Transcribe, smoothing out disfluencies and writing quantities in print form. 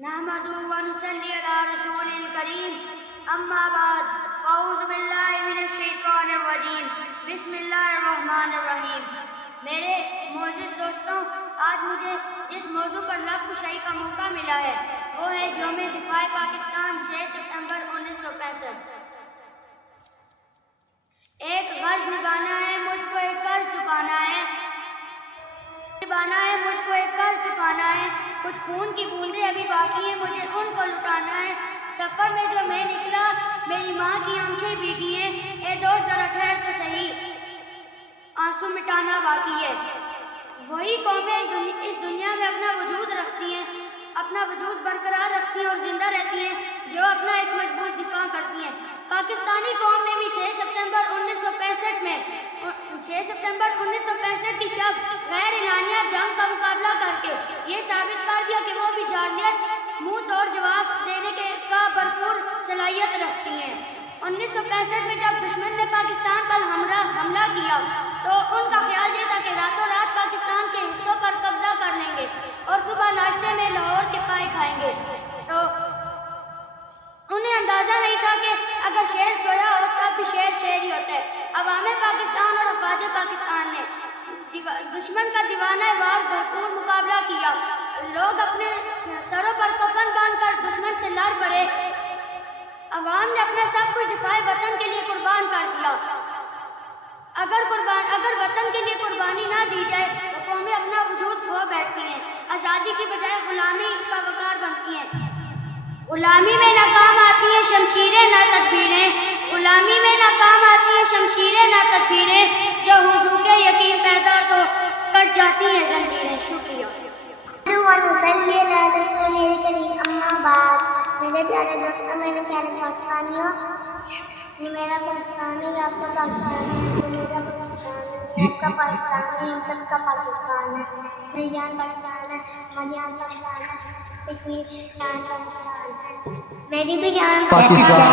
نحمده ونصلي على رسول الكريم اما بعد اعوذ باللہ من الشیطان الرجیم بسم اللہ الرحمن الرحیم۔ میرے معزز دوستوں، آج مجھے جس موضوع پر لفظ کشائی کا موقع ملا ہے وہ ہے یوم دفاع پاکستان 6 ستمبر 1965۔ ایک غرض نبھانا ہے، مجھ کو ایک قرض چکانا ہے، مجھ کو ایک قرض چکانا ہے، کچھ خون کی بوندیں ابھی باقی ہیں، مجھے ان کو لٹانا ہے۔ سفر میں جو میں نکلا میری ماں کی آنکھیں بھیگی ہیں، اے دوست ذرا ٹھہر تو صحیح، آنسو مٹانا باقی ہے۔ وہی قومیں اس دنیا میں اپنا وجود رکھتی ہیں، اپنا وجود برقرار رکھتی ہیں اور زندہ رہتی ہیں، جو اپنا ایک مضبوط دفاع کرتی ہیں۔ پاکستانی قوم نے بھی 6 ستمبر 1965 کی شب غیر اعلانیہ جنگ کا مقابلہ کر کے یہ ثابت کر دیا کہ وہ بھی جارحیت منہ توڑ جواب دینے کا بھرپور صلاحیت رکھتی ہیں۔ 1965 میں جب دشمن نے پاکستان پر حملہ کیا تو ان کا خیال یہ تھا کہ راتوں رات پاکستان کے حصوں پر قبضہ کر لیں گے اور صبح ناشتے میں لاہور کے پائے کھائیں گے۔ تو انہیں اندازہ نہیں تھا کہ اگر شیر سویا ہوتا بھی شیر ہی ہوتا ہے۔ عوام پاکستان اور افواج پاکستان نے دشمن کا دیوانہ وار بھرپور مقابلہ کیا۔ لوگ اپنے سروں پر کفن باندھ کر دشمن سے لڑ پڑے۔ عوام نے اپنا سب کچھ دفاع وطن کے لیے قربان کر دیا۔ اگر وطن کے لیے قربانی نہ دی جائے تو قومیں اپنا وجود کھو بیٹھتی ہیں، آزادی کی بجائے غلامی کا وقار بنتی ہیں۔ غلامی میں ناکام آتی ہیں شمشیریں نہ تدبیریں، غلامی میں ناکام آتی ہیں شمشیریں نہ تدبیریں، جو حضور کے یقین پیدا تو کٹ جاتی ہیں زنجیریں۔ شکریہ۔ میرے پیارے دوستوں، میرے پیارے پاکستانیوں، میرا پاکستان ہے، آپ کا پاکستان ہے، میرا پاکستان ہے، آپ کا پاکستان ہے، ہم سب کا پاکستان ہے۔ میری جان پاکستان ہے، ہماری جان پاکستان ہے، کشمیر جان پاکستان ہے، میری بھی جان پاکستان ہے۔